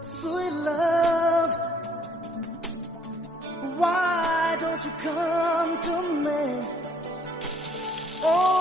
Sweet love, why don't you come to me? Oh,